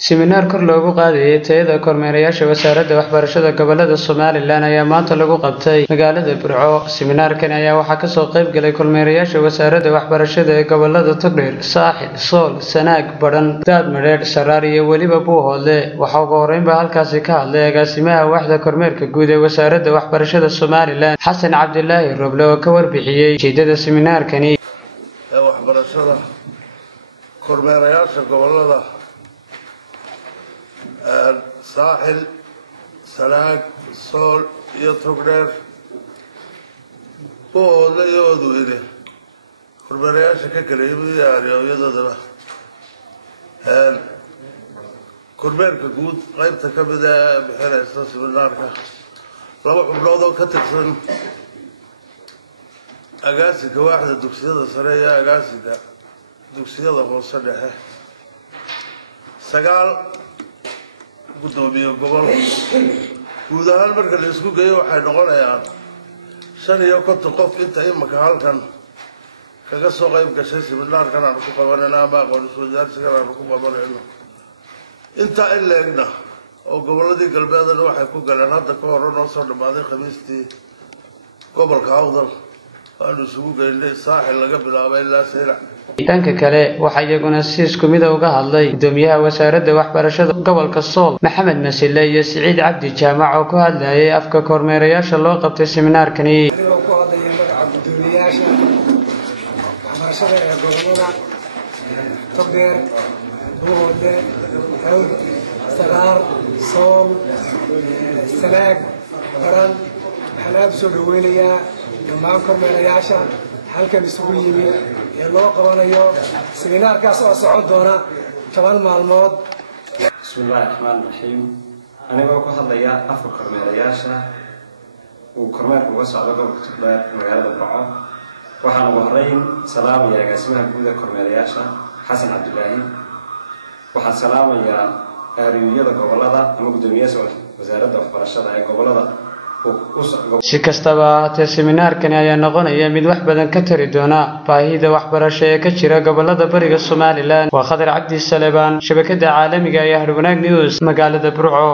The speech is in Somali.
Seminar kor loogu qaadayay tayada kormeerayaasha wasaaradda waxbarashada gobolada Somaliland ayaa maanta lagu qabtay magaalada Burco. Seminaarkan ayaa waxaa ka soo qayb galay kormeerayaasha wasaaradda waxbarashada ee gobolada Togdheer, Saaxil, Sool, Sanaag, Badhan, Daadmareer, Saraar iyo weliba Buuhoodle. Waxaa ugu horreynba halkaasi ka hadlay agaasimaha waaxda kormeerka guud ee wasaaradda waxbarashada Somaliland, Xasan Cabdilaahi Roble, oo ka warbixiyay ujeedada seminaarkani. Waxbarashada kormeerayaasha gobolada Saaxil, Sanaag, Sool iyo Togdheer, Buuhoodle iyo Wadweyne. Kormeerayaasha ka kala yimid iyadoo kormeerka guud qaybta ka mid ah bixinaysa seminaarka laba xubnood oo ka tirsan agaasinka waaxda dugsiyada sare iyo agaasinka dugsiyada hoose dhexe, 9 gudoomiye gobol. Guud ahaan marka la isku geeyo waxay noqonayaan 55 qof inta imika halkan kaga soo qayb gashay seminaarkan aan ku qabanayna ama aqoon-is-weydaarsigan aan ku qabanayno. inta in leegna oo goboladii galbeedna waxay ku galeen hadda ka hor oo soo dhamaaday Khamiistii gobolka Awdal aanu isugu geynay Saaxil laga bilaabay ilaa Seylac. Dhanka kale waxaa iyaguna si isku mid ah uga hadlay gudoomiyaha wasaaradda waxbarashada gobolka Sool, Maxamed Masile, iyo Siciid Cabdi Jaamac oo ku hadlayay afka kormeerayaasha loo qabtay seminaarkani. Togdheer, Buuhoodle, Saraar, Sool, Sanaag, Badhan. Waxaan aad u soo dhaweynayaa dhammaan kormeerayaasha halkan isugu yimid ee loo qabanayo seminaarkaas oo socon doona 10 maalmood. Bismillaahi Raxmaani Raxiim. Anigoo ku hadlaya afka kormeerayaasha uu kormeerku uga socdo gobolka Togdheer magaalada Burco, waxaan ugu horreyn salaamayaa agaasimaha guud ee kormeerayaasha Xasan Cabdilaahi. waxaan salaamayaa aariyada gobolada ama gudoomiyaasha wasaaradda waxbarashada ee gobolada. Si kastaba ha ahaatee, seminaarkani ayaa noqonaya mid wax badan ka tari doona baahida waxbarasho ee ka jira gobolada bariga Somaliland. Waa Khadar Cabdi Salebaan, shabakadda caalamiga ee Harwanaag News, magaalada Burco.